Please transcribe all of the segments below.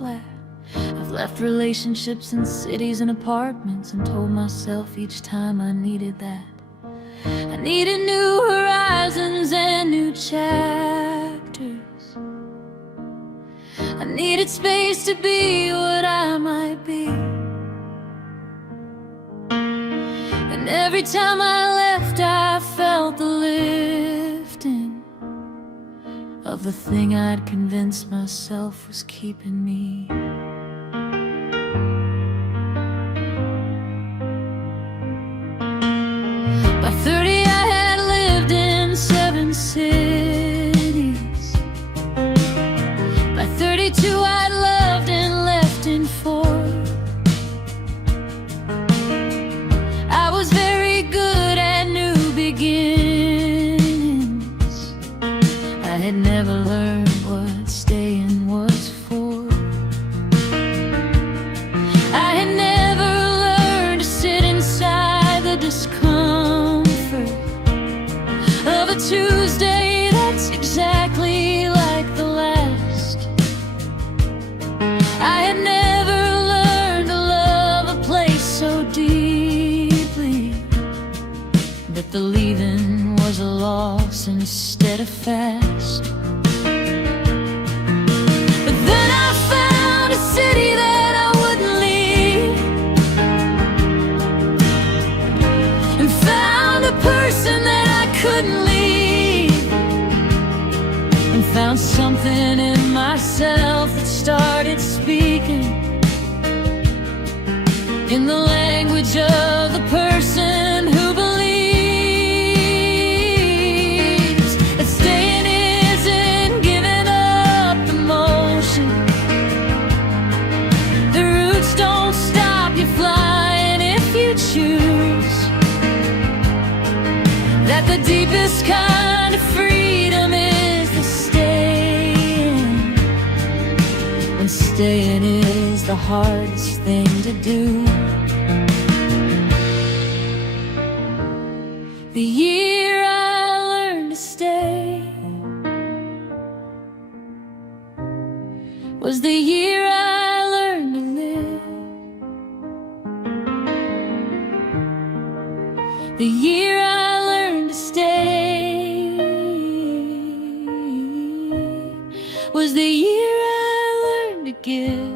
flat. I've left relationships and cities and apartments and told myself each time I needed that. I needed new horizons and new chapters. I needed space to be what I might be. And every time I left, I felt the lifting of the thing I'd convinced myself was keeping me. By 30, I had lived in 7 cities. By 32, I'd loved and left in 4. I was very good at new beginnings. I had never learned what staying was for. I had never learned to sit inside the discomfort of a Tuesday that's exactly like the last. I had never learned to love a place so deeply that the leaving was a loss instead of fast. But then I found a city that I wouldn't leave, and found a person that I couldn't leave, and found something in myself that started speaking in the language of the person who believes that staying isn't giving up the motion. The roots don't stop you flying if you choose. That the deepest kind of freedom is the staying, when staying is the hardest thing to do. The year I learned to stay was the year I learned to live. The year I learned to stay was the year I learned to give.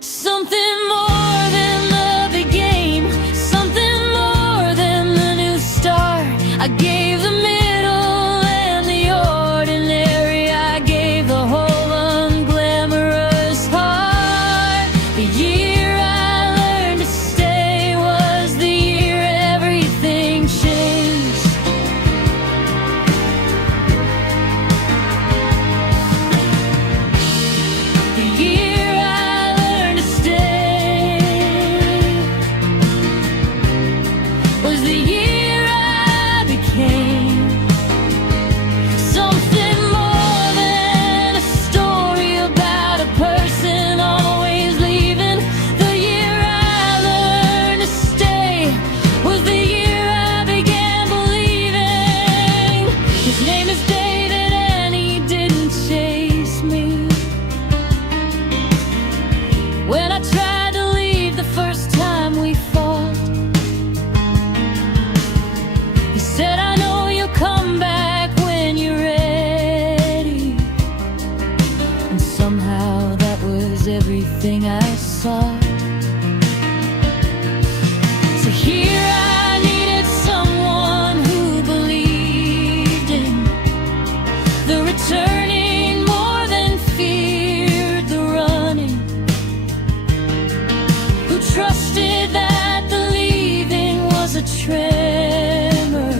Something more than the big game, something more than the new start. I gave the middle and the ordinary, I gave the whole unglamorous heart. The year I learned to stay was the year everything changed. The year I learned to stay was the year I became something more than a story about a person always leaving. The year I learned to stay was the year I began believing. His name is David and he didn't chase me. When I tried to leave the first time we fought, he said, I know you'll come back when you're ready. And somehow that was everything I sought. So here I needed someone who believed in the returning more than feared the running, who trusted that the leaving was a tremor,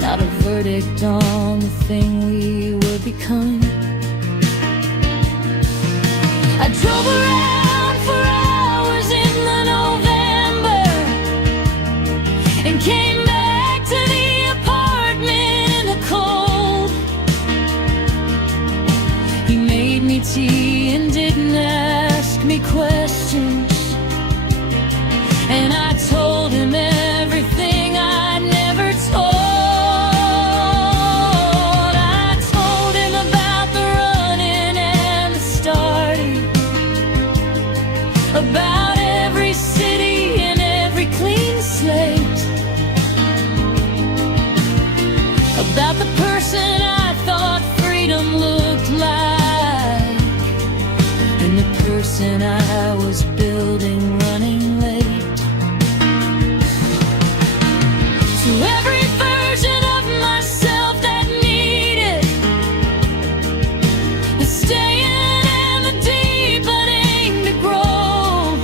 not a verdict on the thing we were becoming. I drove around for hours in the November and came back to the apartment in the cold. He made me tea and didn't ask me questions, and I told him everything I'd never told. I told him about the running about the person I thought freedom looked like, and the person I was building running late. To every version of myself that needed the staying and the deepening to grow,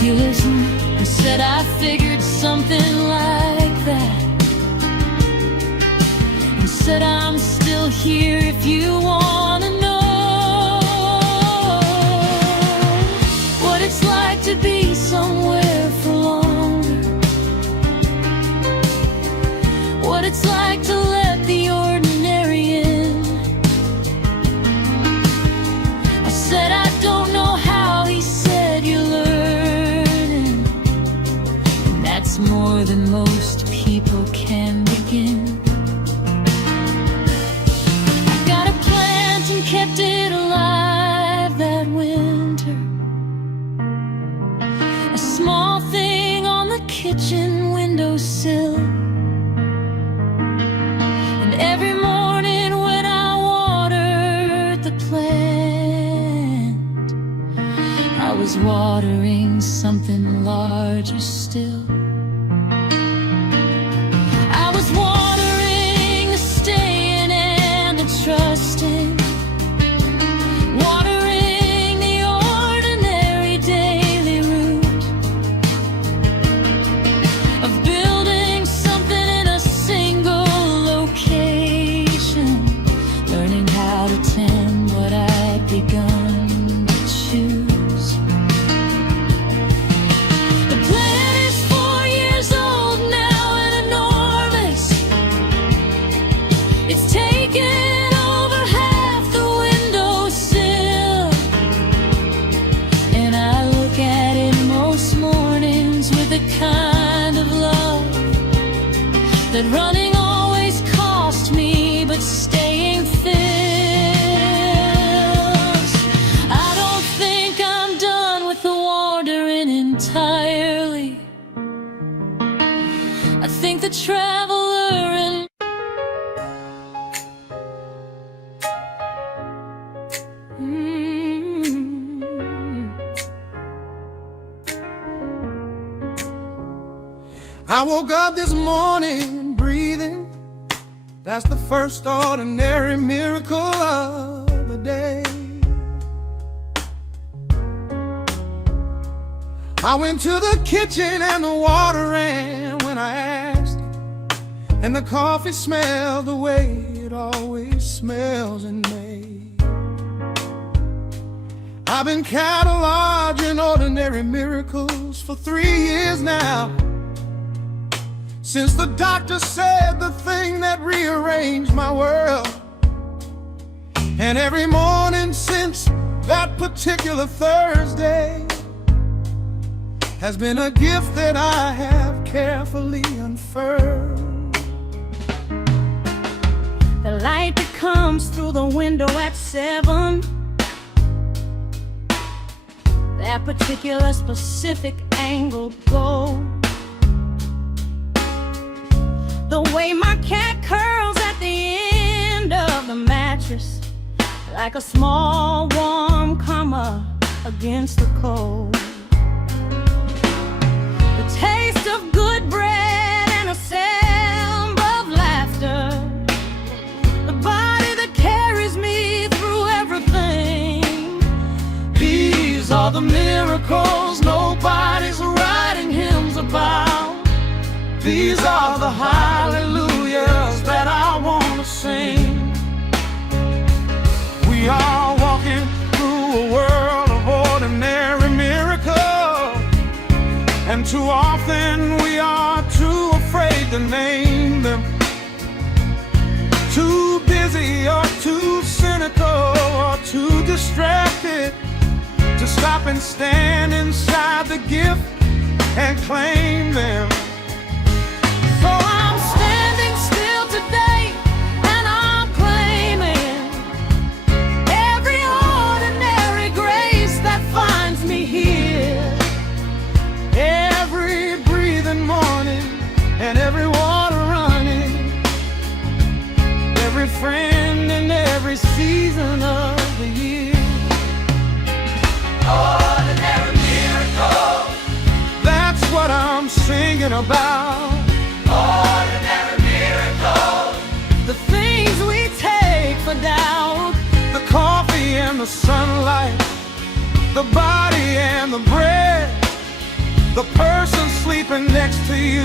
you listened and said I figured something like that, and said I'm still here if you want to know what it's like to be somewhere for longer, what it's like to let the ordinary in. I said I don't know how, he said you're learning, and that's more than most people can begin. I got a plant and kept it alive that winter, a small thing on the kitchen windowsill. Every morning when I watered the plant, I was watering something larger still. I was watering the staying and the trusting, watering the ordinary daily route of building something in a single location, learning how to tend what I'd begun to choose. The plant is 4 years old now and enormous. It's taken over half the windowsill, and I look at it most mornings with the kind of love that running always cost me, but staying fills. I don't think I'm done with the wandering entirely. I think the traveler in I woke up this morning breathing. That's the first ordinary miracle of the day. I went to the kitchen and the water ran when I asked, and the coffee smelled the way it always smells in May. I've been cataloging ordinary miracles for 3 years now, since the doctor said the thing that rearranged my world. And every morning since that particular Thursday has been a gift that I have carefully unfurled. The light that comes through the window at 7, that particular specific angle goes. The way my cat curls at the end of the mattress, like a small warm comma against the cold. The taste of good bread and a sound of laughter, the body that carries me through everything. These are the miracles nobody's writing hymns about. These are the hallelujahs that I want to sing. We are walking through a world of ordinary miracles, and too often we are too afraid to name them, too busy or too cynical or too distracted to stop and stand inside the gift and claim them. So I'm standing still today, and I'm claiming every ordinary grace that finds me here, Every breathing morning and every water running, season of the year. Ordinary miracle. That's what I'm singing about. Ordinary miracle. The things we take for doubt, The coffee and the sunlight, the body and the bread, the person sleeping next to you,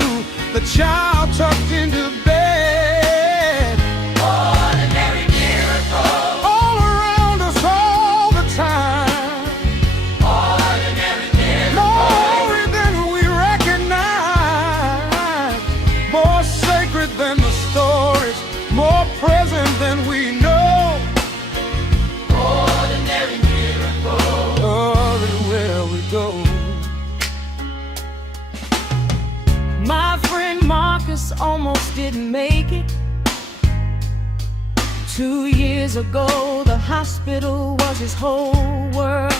the child tucked into bed. Ordinary miracle. All around us all the time. Ordinary miracle. More than we recognize, more sacred than the stories, more present than we know. Ordinary miracle. Everywhere we go. my friend Marcus almost didn't make it. 2 years ago, the hospital was his whole world.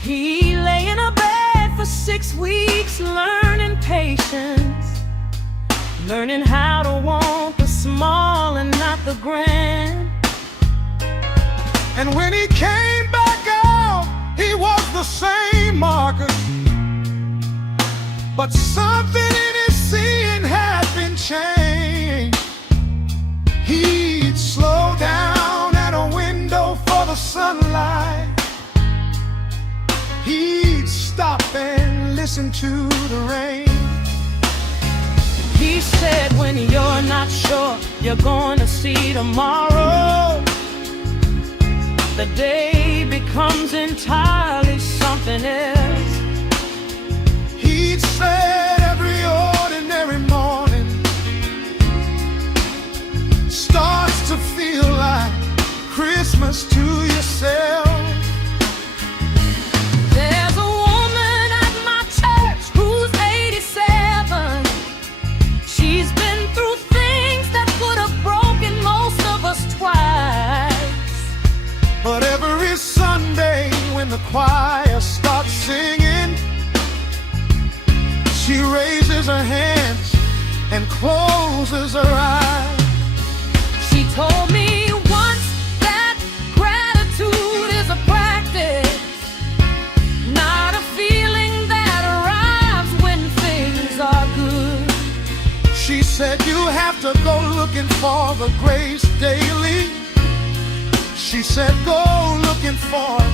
He lay in a bed for 6 weeks, learning patience, learning how to want the small and not the grand. And when he came back out, he was the same Marcus, but something in his seeing had been changed. He'd slow down at a window for the sunlight. He'd stop and listen to the rain. He said, when you're not sure you're going to see tomorrow, the day becomes entirely something else. He'd said every ordinary morning starts to feel like Christmas to yourself. There's a woman at my church who's 87. She's been through things that could have broken most of us twice. But every Sunday when the choir starts singing, she raises her hands and closes her eyes. She told me once that gratitude is a practice, not a feeling that arrives when things are good. She said you have to go looking for the grace daily. She said go looking for it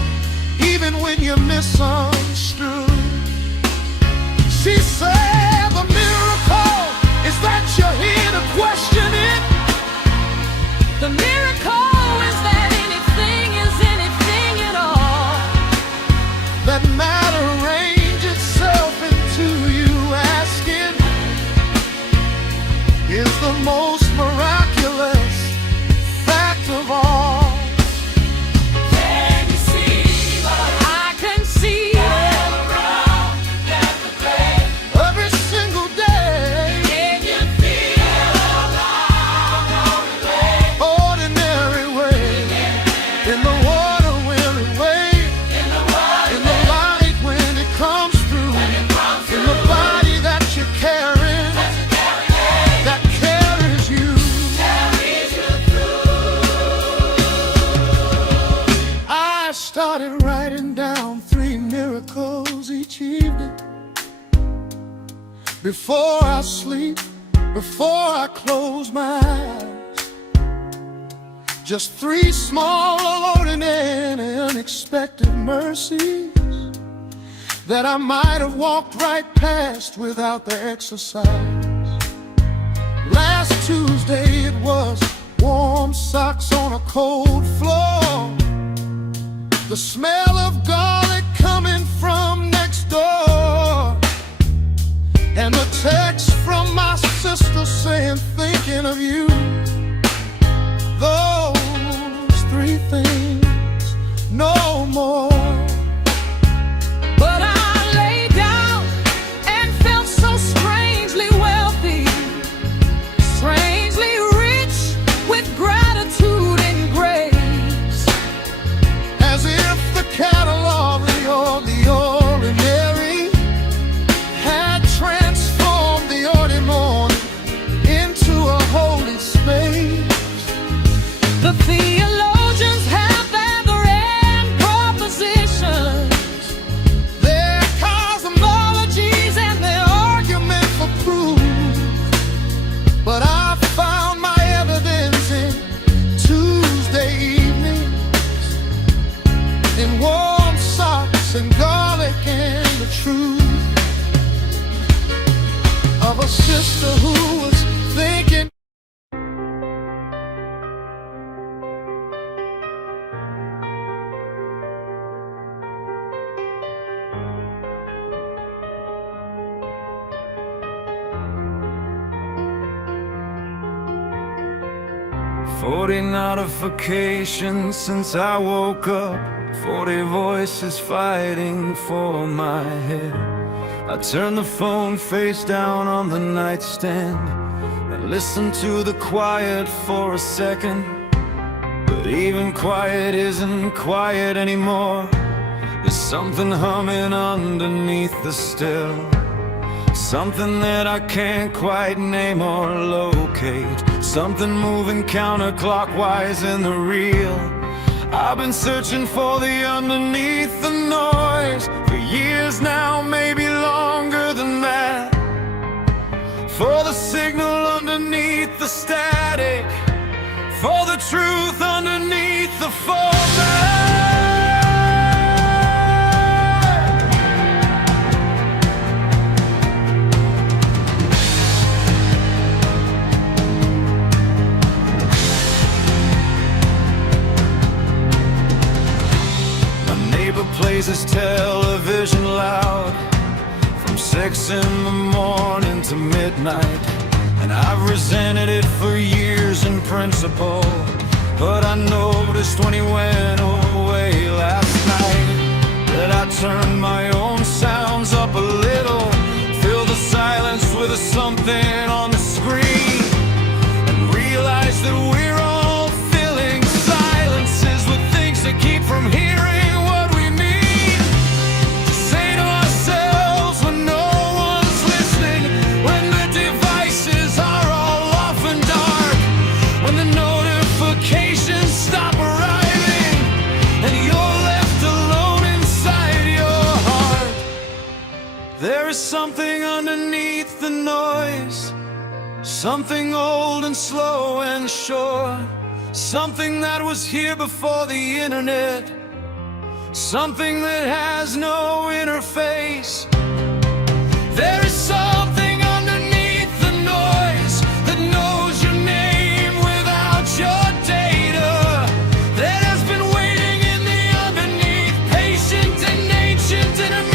even when you're misunderstood. She said the miracle is that you're here to question it. The miracle is that anything is anything at all. That matter arrange itself into you asking is the most miraculous fact of all. Can you see what I can see? Every single day, Can you feel ordinary way, in the water when it waves, in the light when it comes through, in the body that you're carrying, that carries you. I started writing down 3 miracles each evening. Before I sleep, before I close my eyes, just 3 small, ordinary, unexpected mercies that I might have walked right past without the exercise. Last Tuesday it was warm socks on a cold floor, the smell of garlic coming from next door, and a text from my sister saying, thinking of you. Those 3 things, no more. But I lay down and felt so strangely wealthy, strangely rich with gratitude and grace. As if the catalog of the ordinary had transformed the ordinary into 40 notifications since I woke up, 40 voices fighting for my head. I turn the phone face down on the nightstand and listen to the quiet for a second. But even quiet isn't quiet anymore. There's something humming underneath the still, something that I can't quite name or locate, something moving counterclockwise in the real. I've been searching for the underneath the noise for years now, maybe longer than that. For the signal underneath the static, for the truth underneath the format. Plays his television loud from 6 in the morning to midnight, and I've resented it for years in principle. But I noticed when he went away last night that I turned my own sounds up a little, filled the silence with something on the screen, and realized that we're all filling silences with things that keep from hearing. There is something underneath the noise, something old and slow and sure, something that was here before the internet, something that has no interface. There is something underneath the noise that knows your name without your data, that has been waiting in the underneath, patient and ancient and immediate.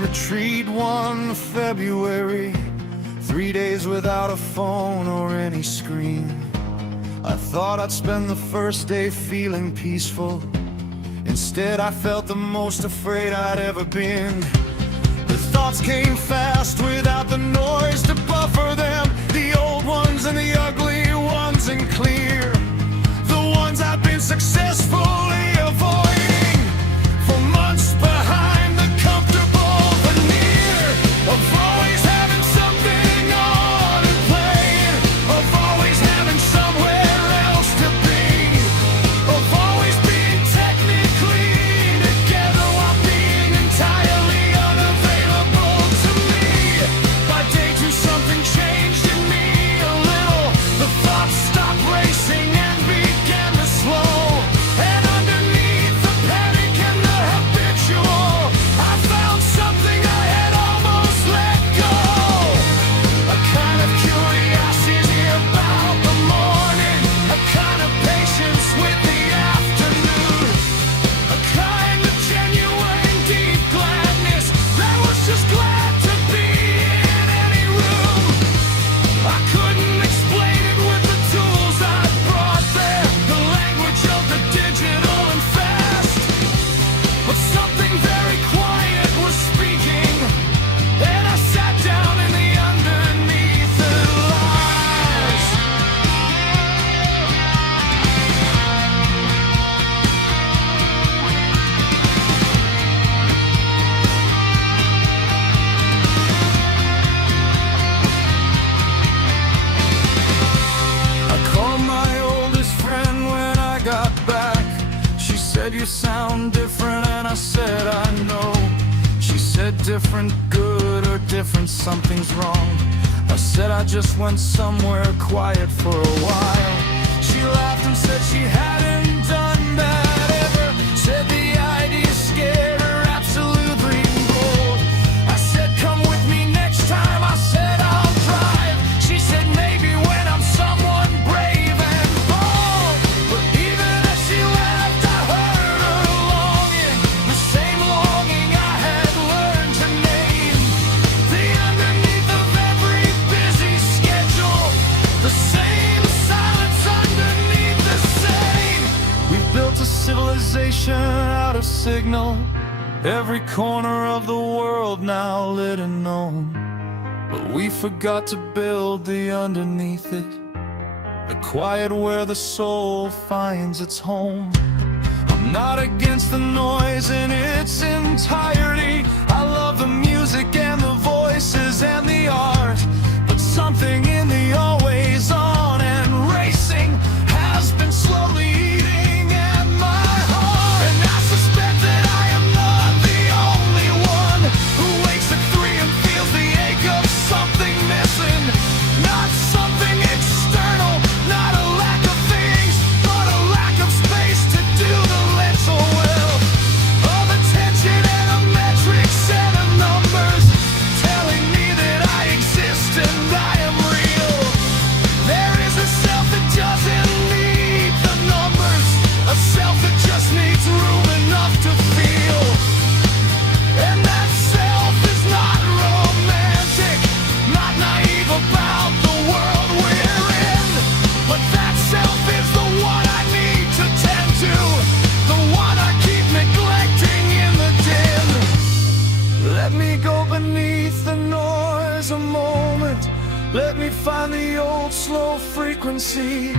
Retreat one February, 3 days without a phone or any screen. I thought I'd spend the first day feeling peaceful. Instead I felt the most afraid I'd ever been. The thoughts came fast without the noise to buffer them, the old ones and the ugly ones and clear, the ones I've been successfully avoiding for months behind the comfortable veneer of always having something on and playing, of always having somewhere else to be, of always being technically together while being entirely unavailable to me. By day two something changed in me a little. The thoughts stopped racing and began to slow, and underneath different good or different something's wrong. I said I just went somewhere quiet for a while. She laughed and said she hadn't done that ever. Said the idea scared her absolutely bold. I said come with me next time. I said I'll drive. She said maybe when I'm someone brave and bold. But even as she left I heard her longing, the same longing I had learned to name. The underneath of every busy schedule, the same silence underneath the same. We've built a civilization out of signal, every corner of the world now lit and known. But we forgot to build the underneath it, the quiet where the soul finds its home. I'm not against the noise in its entirety. I love the music and the voices and the art. But something in the always on and racing has been slowly eating at my heart. And I suspect that I am not the only one who wakes at 3 and feels the ache of something missing. Not something external, not a lack of things, but a lack of space to do the little well. Of attention and a metrics and a numbers telling me that I exist and I am real. There is a self that doesn't need the numbers, a self that just needs room enough to feel. And that self is not romantic, not naive about the world we're in. But that self is the one I need to tend to, the one I keep neglecting in the dim. Let me go beneath the noise a moment. Let me find the old slow frequency.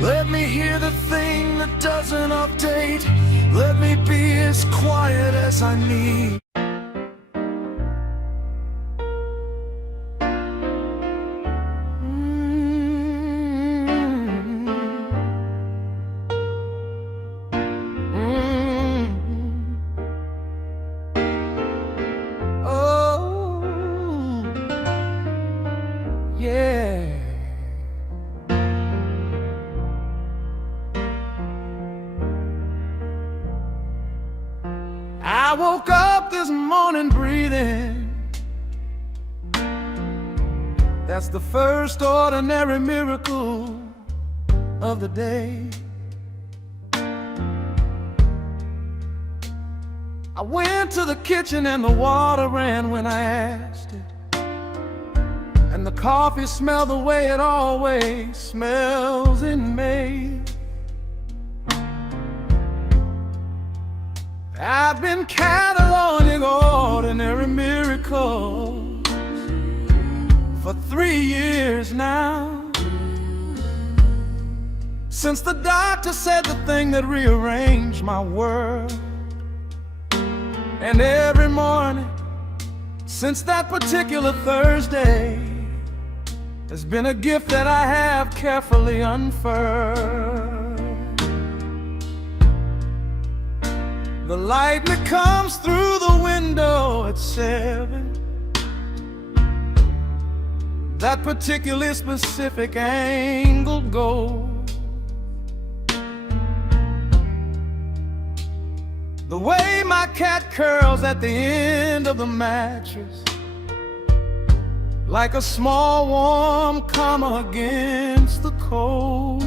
Let me hear the thing that doesn't update. Let me be as quiet as I need. Oh, yeah. I woke up this morning breathing. That's the first ordinary miracle of the day. I went to the kitchen and the water ran when I asked it, and the coffee smelled the way it always smells in May. I've been cataloging ordinary miracles for 3 years now, since the doctor said the thing that rearranged my world. And every morning since that particular Thursday has been a gift that I have carefully unfurled. The light that comes through the window at 7, that particularly specific angle gold. The way my cat curls at the end of the mattress, like a small warm comma against the cold.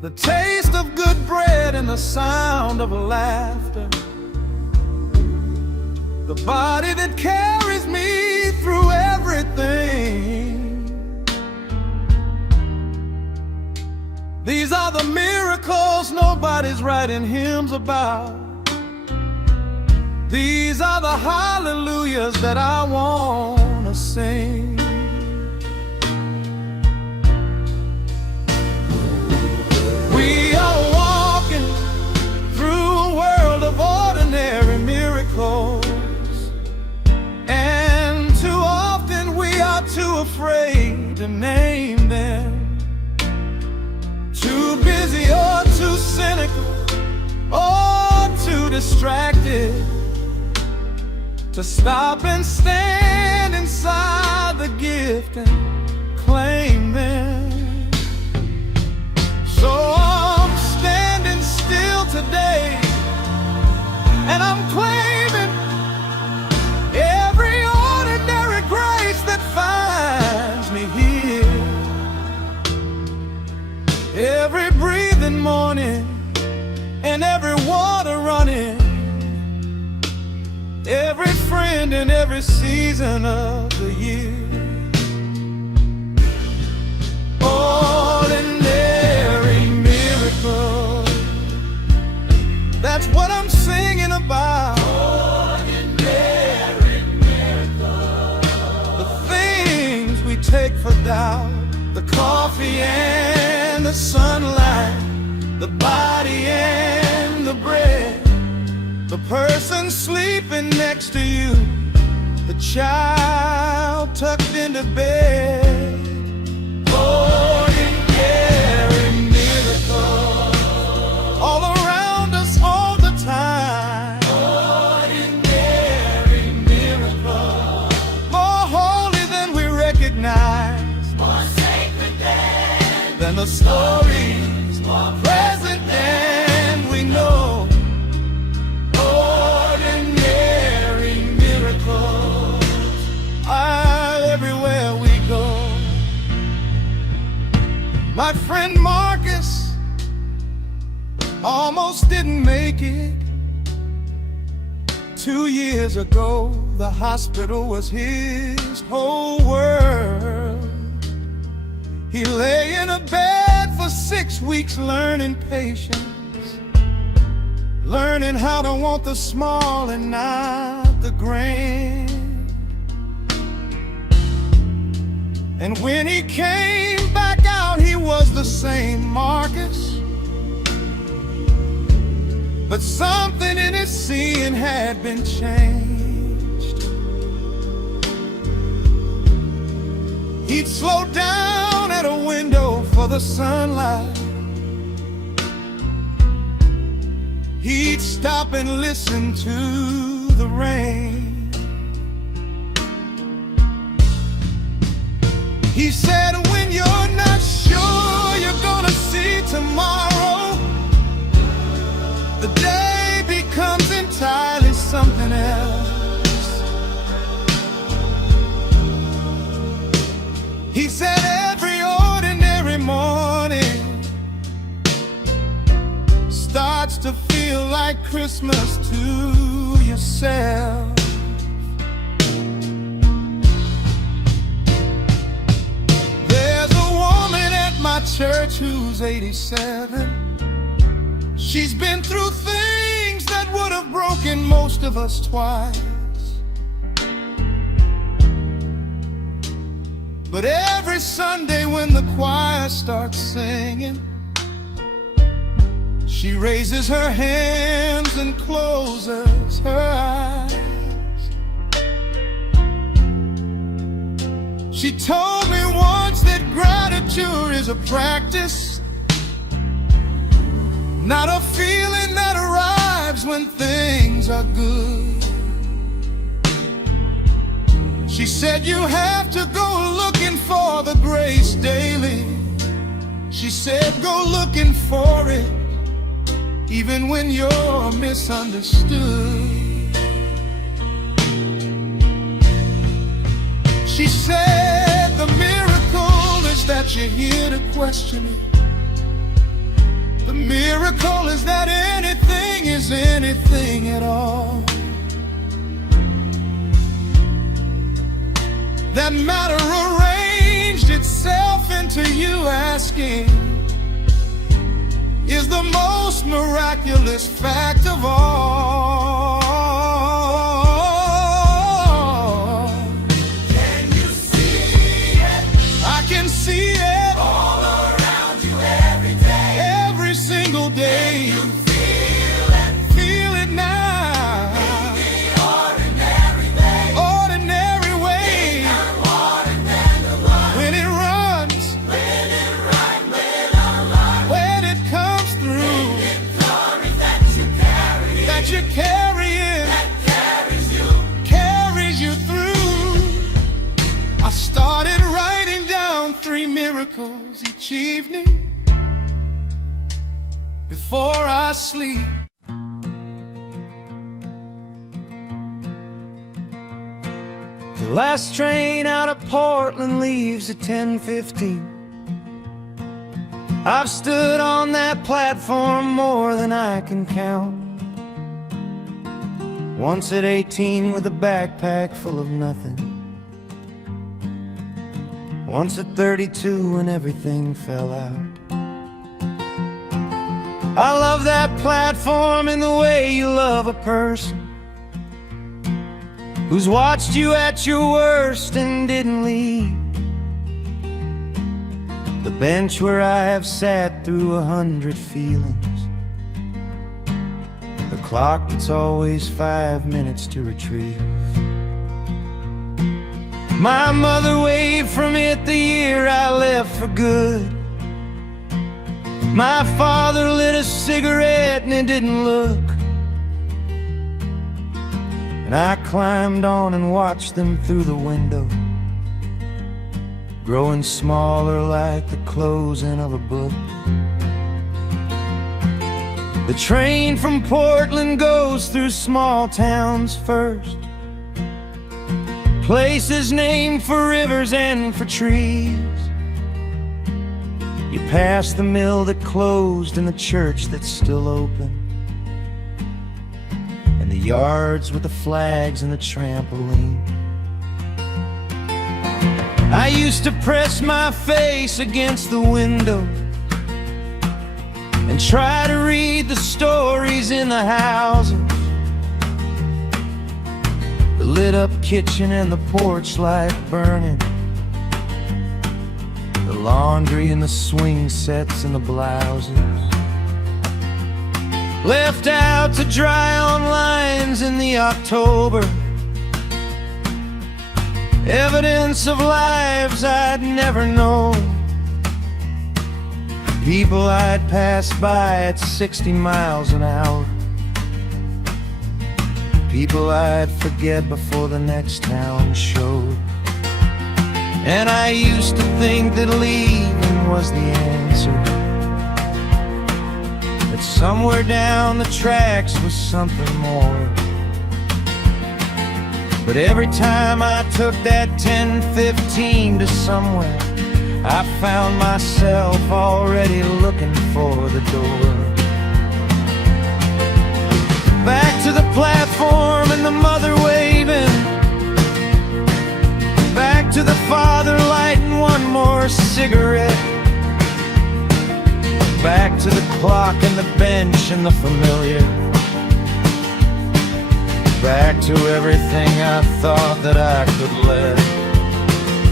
The taste of good bread and the sound of laughter, the body that carries me through everything. These are the miracles nobody's writing hymns about. These are the hallelujahs that I want to sing. We are walking through a world of ordinary miracles, and too often we are too afraid to name them. Too busy or too cynical or distracted to stop and stand inside the gift and claim them. So I'm standing still today, and I'm claiming every ordinary grace that finds me here. Every breathing morning and every water running, every friend in every season of the year. Ordinary miracle, that's what I'm singing about. Ordinary miracle, the things we take for doubt, the coffee and the sunlight, the body and the bread, the person sleeping next to you, the child tucked into bed. Ordinary miracle, all around us all the time. Ordinary miracle, more holy than we recognize, more sacred than the stories, more present than we know. Ordinary miracles are everywhere we go. My friend Marcus almost didn't make it. 2 years ago, the hospital was his whole world. He lay in a bed for 6 weeks learning patience, learning how to want the small and not the grand. And when he came back out, he was the same Marcus, but something in his seeing had been changed. He'd slow down at a window for the sunlight. He'd stop and listen to the rain. He said, when you're not sure you're gonna see tomorrow, the day becomes entirely something else. He said, every ordinary morning starts to feel like Christmas to yourself. My church who's 87. She's been through things that would have broken most of us twice. But every Sunday when the choir starts singing, she raises her hands and closes her eyes. She told me once that gratitude is a practice, not a feeling that arrives when things are good. She said you have to go looking for the grace daily. She said go looking for it even when you're misunderstood. She said the miracle is that you're here to question it. The miracle is that anything is anything at all. That matter arranged itself into you asking, is the most miraculous fact of all. Can you see it? I can see it all around you every day, every single day. Can you feel it now? In the ordinary day, ordinary way. When it runs, when it comes through, when it that you're carrying, carries you through. I started writing down 3 miracles each evening before I sleep. The last train out of Portland leaves at 10:15. I've stood on that platform more than I can count. Once at 18 with a backpack full of nothing. Once at 32 when everything fell out. I love that platform in the way you love a person who's watched you at your worst and didn't leave. The bench where I have sat through 100 feelings. The clock that's always 5 minutes to retrieve. My mother waved from it the year I left for good. My father lit a cigarette and it didn't look. And I climbed on and watched them through the window, growing smaller like the closing of a book. The train from Portland goes through small towns first, places named for rivers and for trees. You pass the mill that closed and the church that's still open, and the yards with the flags and the trampoline. I used to press my face against the window and try to read the stories in the houses, the lit up kitchen and the porch light burning, the laundry and the swing sets and the blouses left out to dry on lines in the October. Evidence of lives I'd never known, people I'd pass by at 60 miles an hour, people I'd forget before the next town showed. And I used to think that leaving was the answer, that somewhere down the tracks was something more. But every time I took that 10:15 to somewhere, I found myself already looking for the door. Back to the platform and the mother waving, back to the father lighting one more cigarette, back to the clock and the bench and the familiar, back to everything I thought that I could let.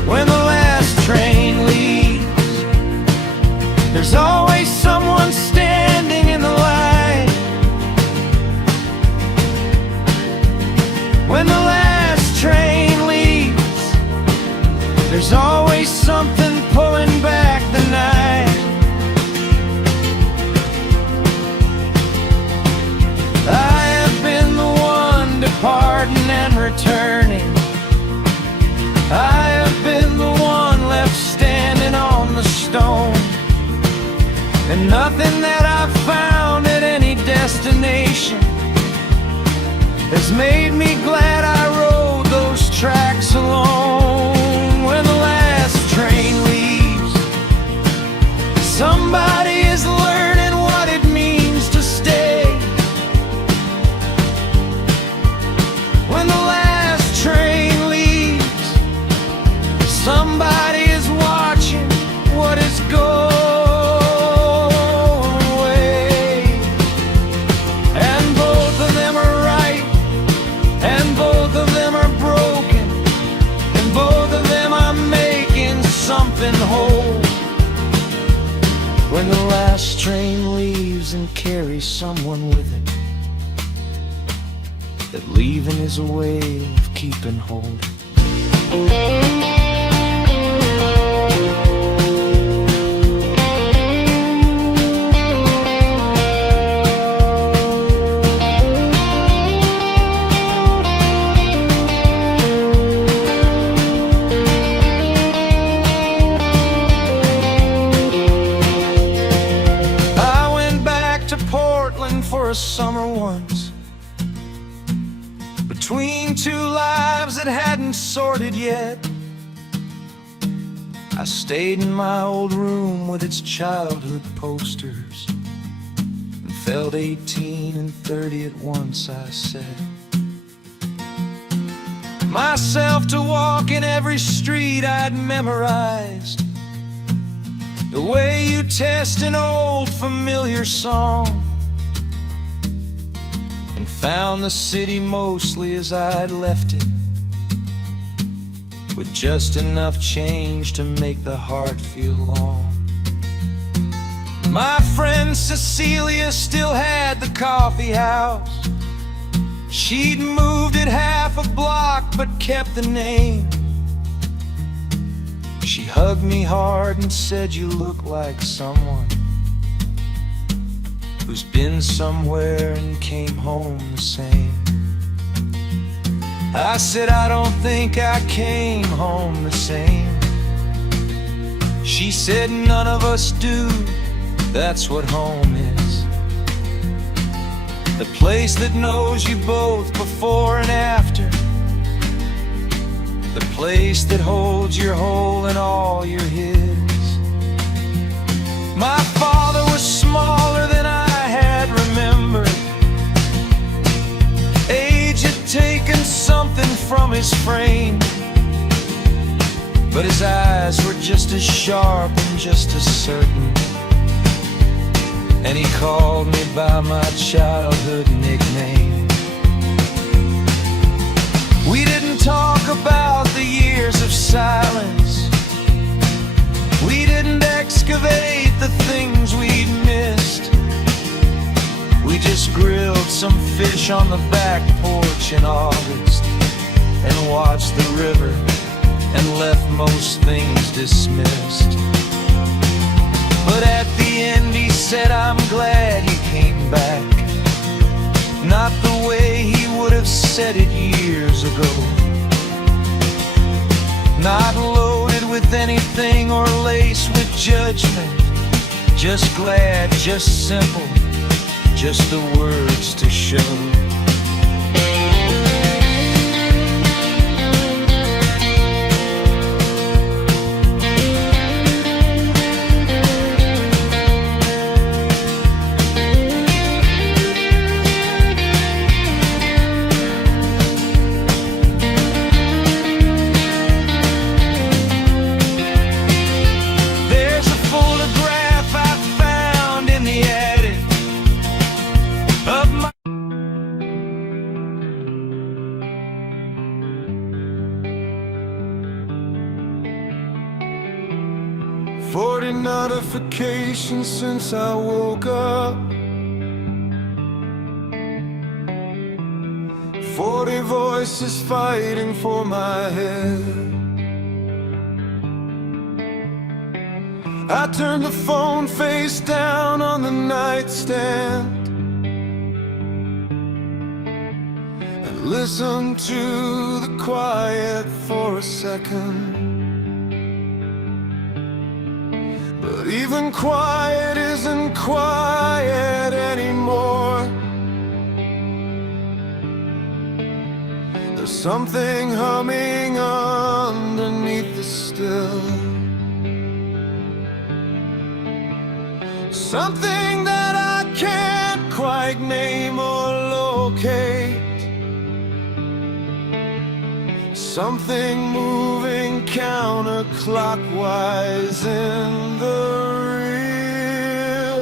When the last train leaves, there's always someone standing in the line. When the last train leaves, there's always something pulling back the night. I have been the one departing and returning. I have been the one left standing on the stone. And nothing that I've found at any destination has made me glad I rode those tracks alone. When the last train leaves, somebody is learning what it means to stay. When the last train leaves, somebody is watching what is going away. And both of them are right, and both of them are broken, and both of them are making something whole. When the last train leaves and carries someone with it, that leaving is a way of keeping hold. once, between two lives that hadn't sorted yet. I stayed in my old room with its childhood posters and felt 18 and 30 at once. I said myself to walk in every street I'd memorized, the way you test an old familiar song, and found the city mostly as I'd left it, with just enough change to make the heart feel long. My friend Cecilia still had the coffee house. She'd moved it half a block but kept the name. She hugged me hard and said, "You look like someone who's been somewhere and came home the same." I said, "I don't think I came home the same." She said, "None of us do, that's what home is. The place that knows you both before and after. The place that holds your whole and all you're his." My father was smaller than I had remembered. Age had taken something from his frame, but his eyes were just as sharp and just as certain. And he called me by my childhood nickname. We didn't talk about the years of silence. We didn't excavate the things we'd missed. We just grilled some fish on the back porch in August and watched the river and left most things dismissed. But at the end he said, "I'm glad you came back." Not the way he would have said it years ago. Not loaded with anything or laced with judgment. Just glad, just simple, just the words to show. Notifications since I woke up. 40 voices fighting for my head. I turned the phone face down on the nightstand and listened to the quiet for a second. But even quiet isn't quiet anymore. There's something humming underneath the still. Something that I can't quite name or locate. Something moving counterclockwise in the real.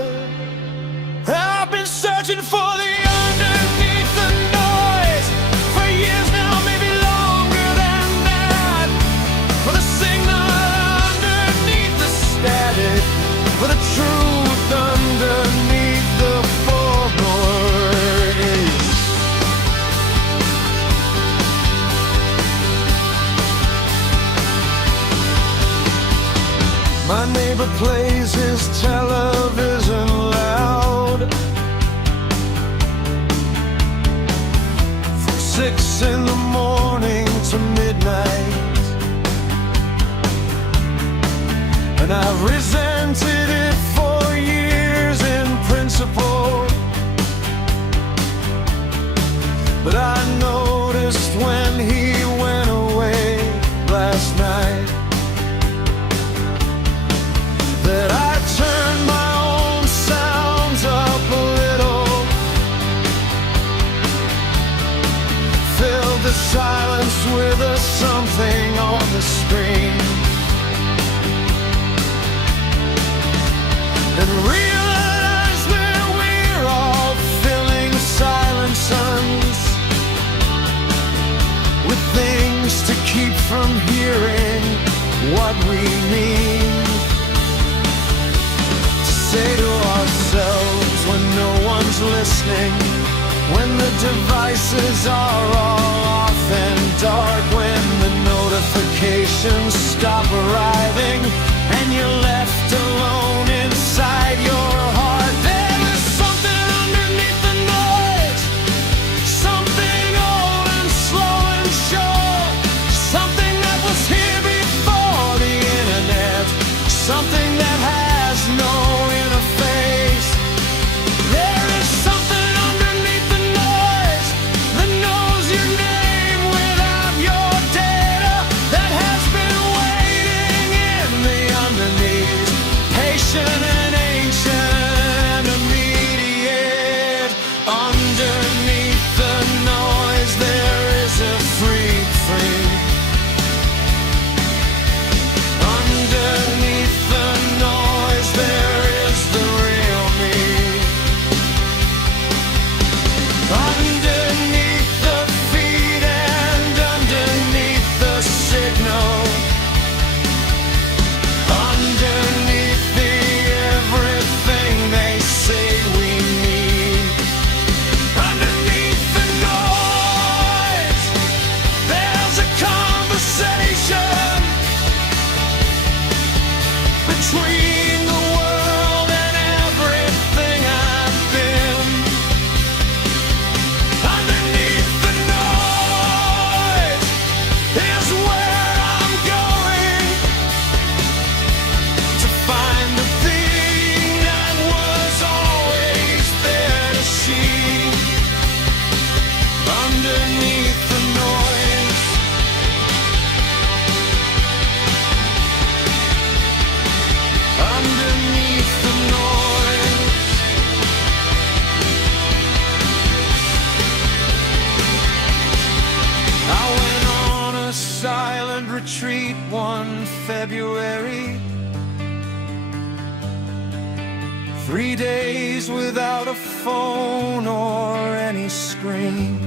I've been searching for the underneath the noise for years now, maybe longer than that. For the signal underneath the static, for the truth underneath the four noise. My neighbor plays his television loud from 6 in the morning to midnight, and I've resented it for years in principle. a scream, and realize that we're all filling silent suns with things to keep from hearing what we mean to say to ourselves when no one's listening, when the devices are all off and dark, when the notifications stop arriving and you're left alone inside your heart. There is something underneath the noise, something old and slow and sure, something that was here before the internet, something that has no interface. There is something underneath the noise that knows your name without your data, that has been waiting in the underneath, patient and ancient and immediate. Underneath the noise there is a freak free. Underneath the noise there is the real me. Underneath the feed and underneath the signal, underneath the everything they say we need, underneath the noise there's a conversation between the world and everything I've been. Underneath the noise is where I'm going to find the thing that was always there to see. Underneath the noise, underneath the noise. I went on a silent retreat one February, 3 days without a phone or any screen.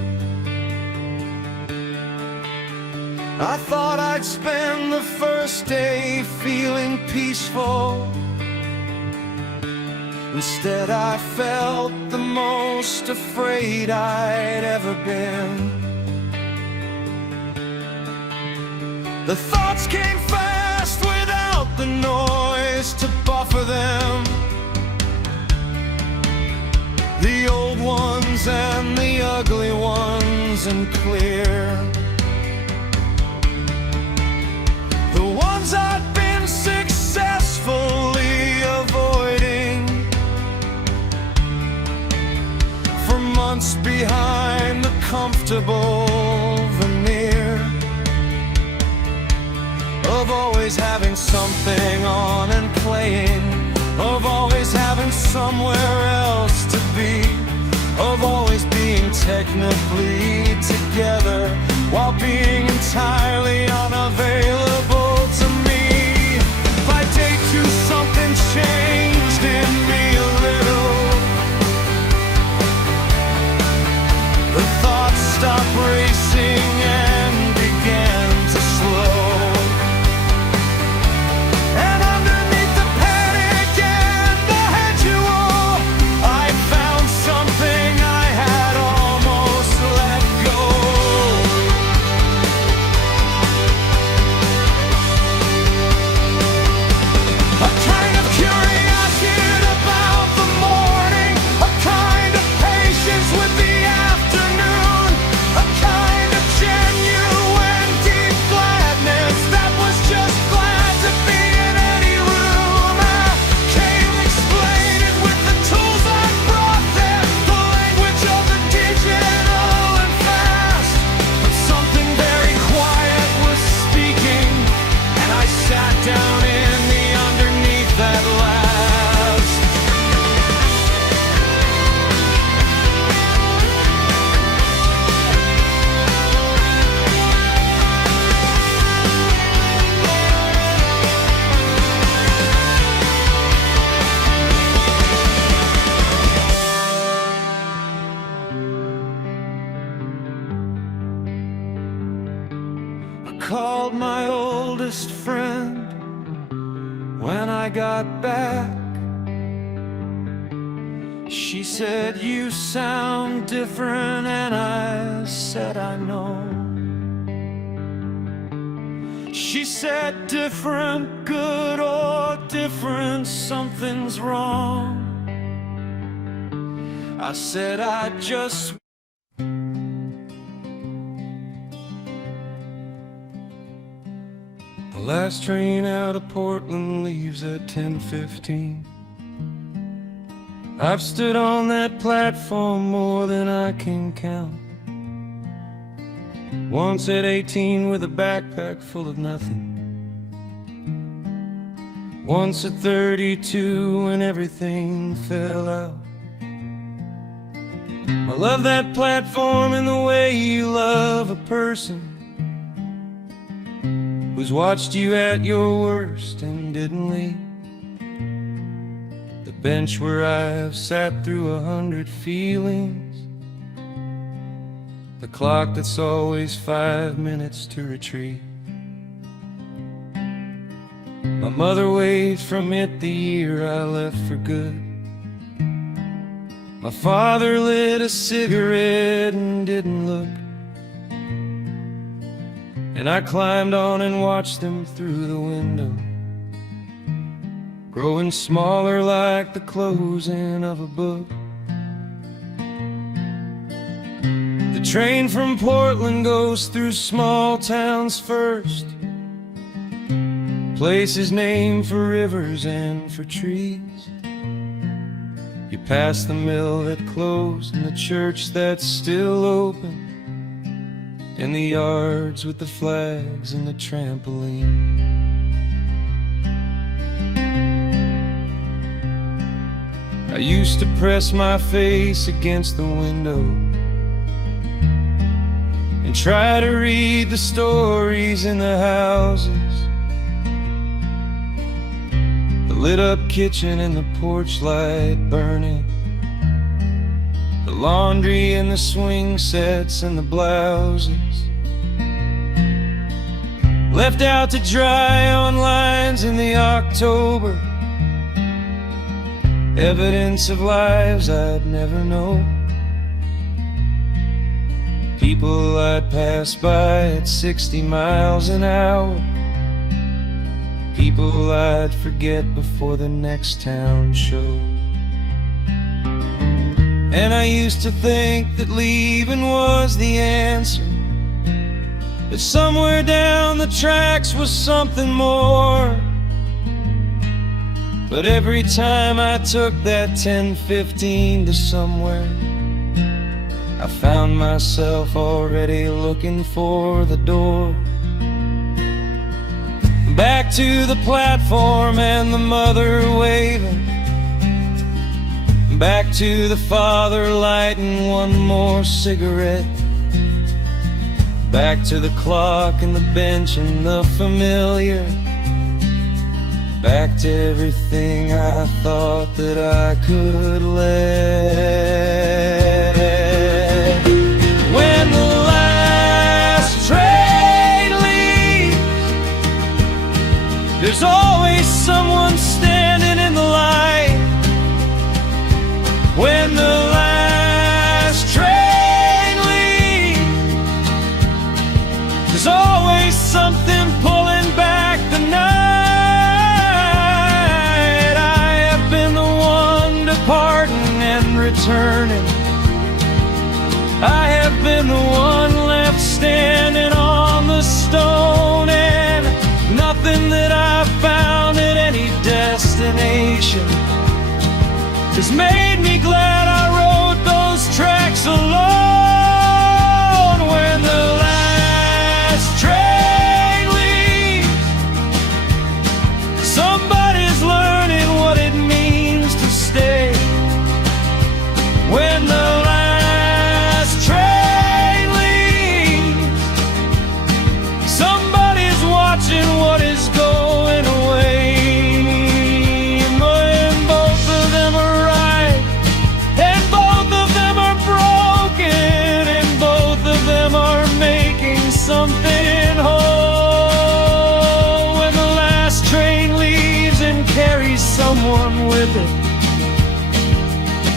I thought I'd spend the first day feeling peaceful. Instead I felt the most afraid I'd ever been. The thoughts came fast without the noise to buffer them, the old ones and the ugly ones and clear, the ones I'd been successfully avoiding for months behind the comfortable veneer of always having something on and playing, of always having somewhere else to be, of always being technically together while being entirely unavailable to me. By day two something changed in me a little. The thoughts stopped racing and began to slow. And underneath the panic and the hedgerow, I found something I had almost let go. A kind of curiosity about the morning, a kind of patience with the afternoon, a kind called my oldest friend when I got back. She said, "You sound different," and I said, "I know." She said, "Different, good, or different, something's wrong." I said, "I just..." The last train out of Portland leaves at 10:15. I've stood on that platform more than I can count. Once at 18 with a backpack full of nothing. Once at 32 when everything fell out. I love that platform in the way you love a person who's watched you at your worst and didn't leave. The bench where I've sat through 100 feelings. The clock that's always 5 minutes to retreat. My mother waved from it the year I left for good. My father lit a cigarette and didn't look. And I climbed on and watched them through the window, growing smaller like the closing of a book. The train from Portland goes through small towns first, places named for rivers and for trees. You pass the mill that closed and the church that's still open, and the yards with the flags and the trampoline. I used to press my face against the window and try to read the stories in the houses. The lit up kitchen and the porch light burning, the laundry and the swing sets and the blouses left out to dry on lines in the October. Evidence of lives I'd never know. People I'd pass by at 60 miles an hour. People I'd forget before the next town show. And I used to think that leaving was the answer, that somewhere down the tracks was something more. But every time I took that 10:15 to somewhere, I found myself already looking for the door. Back to the platform and the mother waving, back to the father lighting one more cigarette, back to the clock and the bench and the familiar, back to everything I thought that I could let. When the last train leaves, there's always someone standing in the light. When the last train leaves, there's always something pulling back the night. I have been the one departing and returning,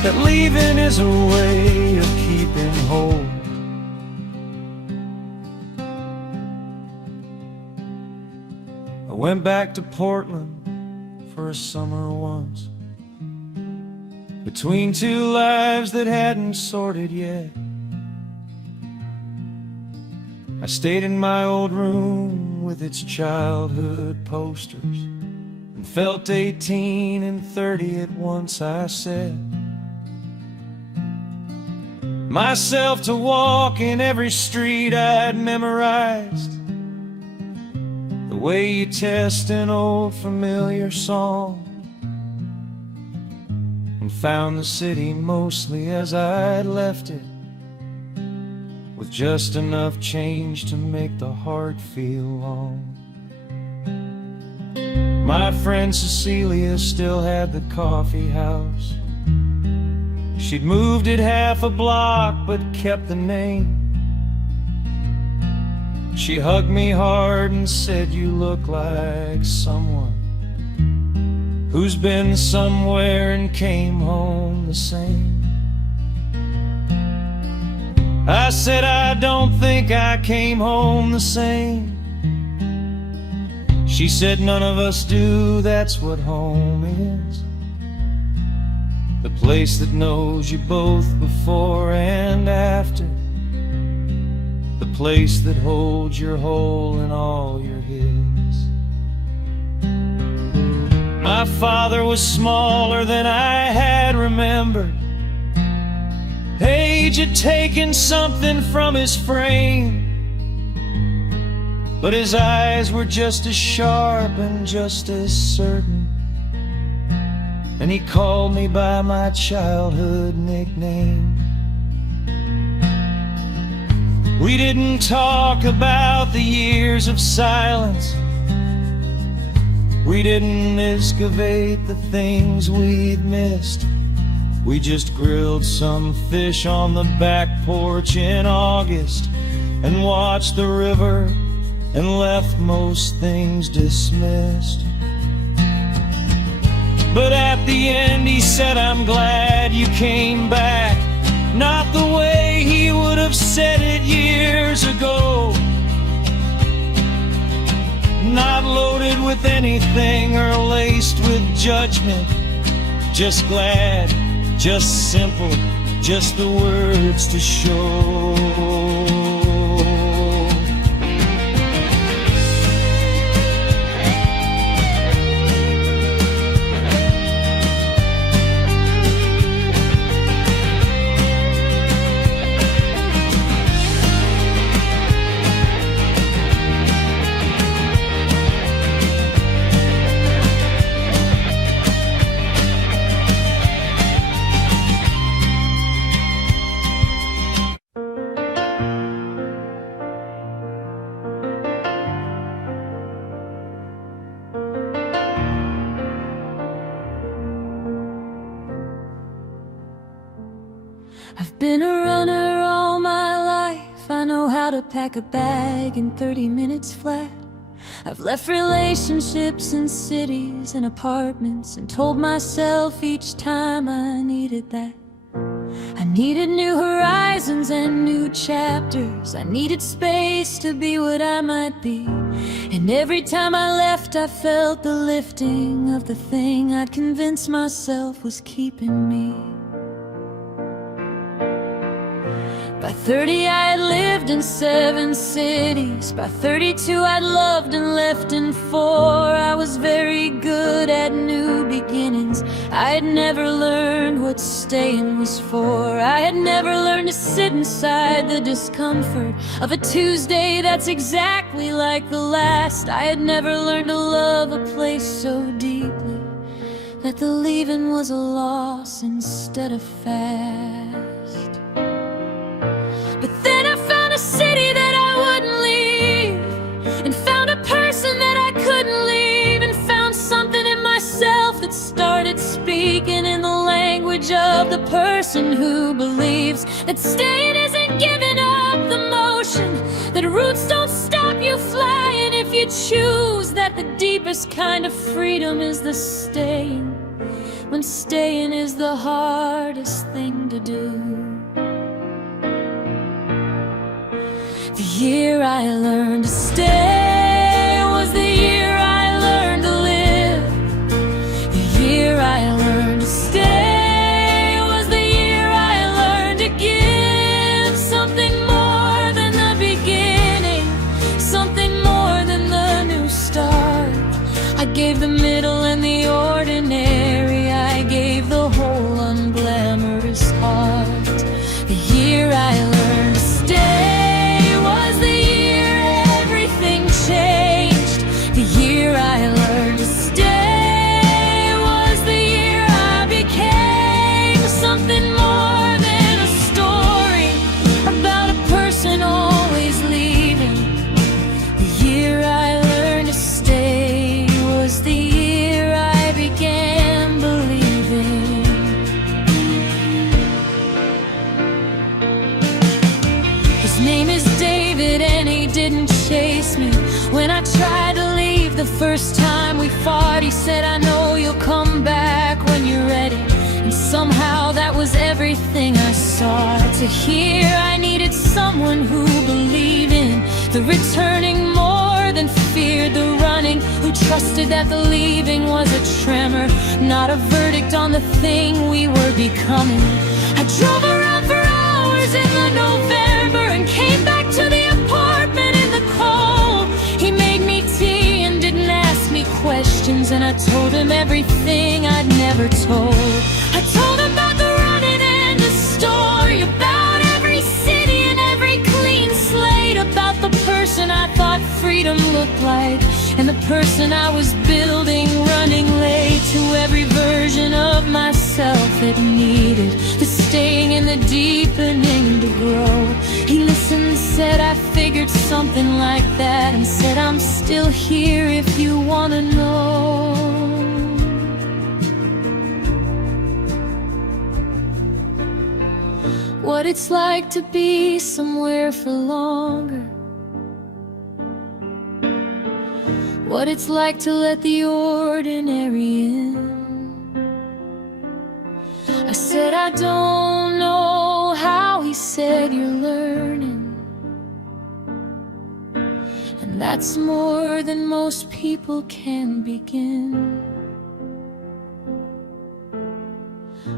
that leaving is a way of keeping whole. I went back to Portland for a summer once, between two lives that hadn't sorted yet. I stayed in my old room with its childhood posters, and felt 18 and 30 at once. I set myself to walk in every street I'd memorized, the way you test an old familiar song, and found the city mostly as I'd left it, with just enough change to make the heart feel long. My friend Cecilia still had the coffee house. She'd moved it half a block but kept the name. She hugged me hard and said, "You look like someone who's been somewhere and came home the same." I said, "I don't think I came home the same." She said, "None of us do, that's what home is. The place that knows you both before and after. The place that holds your whole and all your his." My father was smaller than I had remembered. Age had taken something from his frame, but his eyes were just as sharp and just as certain, and he called me by my childhood nickname. We didn't talk about the years of silence. We didn't excavate the things we'd missed. We just grilled some fish on the back porch in August, and watched the river, and left most things dismissed. But at the end he said, "I'm glad you came back," not the way he would have said it years ago, not loaded with anything or laced with judgment, just glad, just simple, just the words to show. I've been a runner all my life. I know how to pack a bag in 30 minutes flat. I've left relationships and cities and apartments, and told myself each time I needed that. I needed new horizons and new chapters. I needed space to be what I might be. And every time I left, I felt the lifting of the thing I'd convinced myself was keeping me. By 30 I had lived in 7 cities. By 32 I'd loved and left in 4. I was very good at new beginnings. I had never learned what staying was for. I had never learned to sit inside the discomfort of a Tuesday that's exactly like the last. I had never learned to love a place so deeply that the leaving was a loss instead of fast. But then I found a city that I wouldn't leave, and found a person that I couldn't leave, and found something in myself that started speaking in the language of the person who believes that staying isn't giving up the motion, that roots don't stop you flying if you choose, that the deepest kind of freedom is the staying when staying is the hardest thing to do. The year I learned to stay was the year I learned to live. The year I learned to stay was the year I learned to give something more than the beginning, something more than the new start. I gave the middle and the ordinary, I gave the whole unglamorous heart. The year I learned to stay was the year everything changed. The year I learned to stay was the year I became something more than a story about a person always leaving. The year I learned to stay was the year I began believing. His name is David and he didn't chase me. When I tried to leave the first time we fought, he said, I know you'll come back when you're ready. And somehow that was everything I sought to hear. I needed someone who believed in the returning more than feared the running, who trusted that the leaving was a tremor, not a verdict on the thing we were becoming. I drove around for hours in the November and came back to the apartment in the cold. He made me tea and didn't ask me questions, and I told him everything I'd never told. I told him about the running and the story, about every city and every clean slate, about the person I thought freedom looked like, and the person I was building, running late to every version of myself that needed the staying and the deepening to grow. He listened and said, I figured something like that, and said, I'm still here if you wanna know. What it's like to be somewhere for longer, what it's like to let the ordinary in. I said, I don't know how. He said, you're learning, and that's more than most people can begin.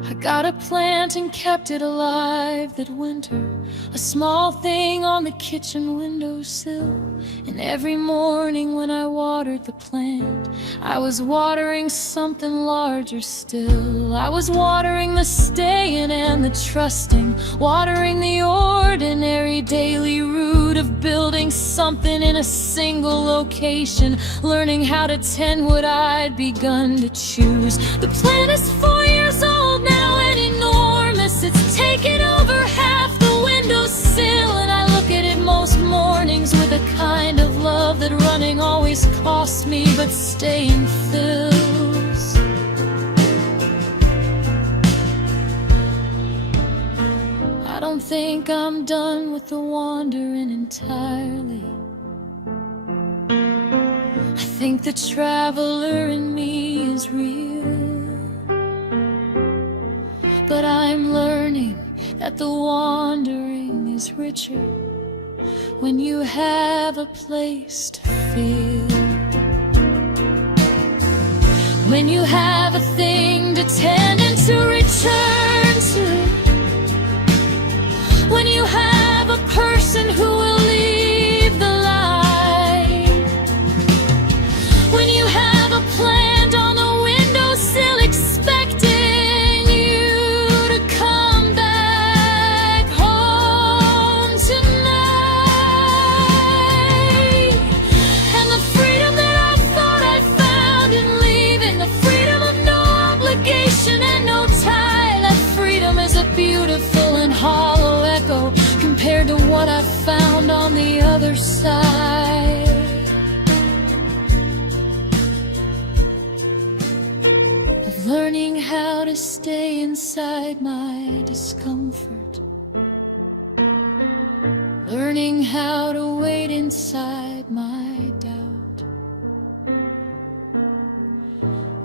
I got a plant and kept it alive that winter, a small thing on the kitchen windowsill. And every morning when I watered the plant, I was watering something larger still. I was watering the staying and the trusting, watering the ordinary daily root of building something in a single location, learning how to tend what I'd begun to choose. The plant is 4 years old now and enormous. It's taken over half the windowsill, and I look at it most mornings with a kind of love that running always costs me, but staying fills. I don't think I'm done with the wandering entirely. I think the traveler in me is real, but I'm learning that the wandering is richer when you have a place to feel, when you have a thing to tend and to return to, when you have a person who will leave the light, when you have a plant on the windowsill expecting you to come back home tonight. And the freedom that I thought I found in leaving, the freedom of no obligation and no tie, that freedom is a beautiful and hollow echo compared to what I found on the other side. Of learning how to stay inside my discomfort, learning how to wait inside my doubt,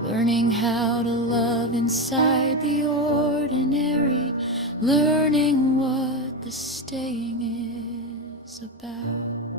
learning how to love in inside the ordinary, learning what the staying is about.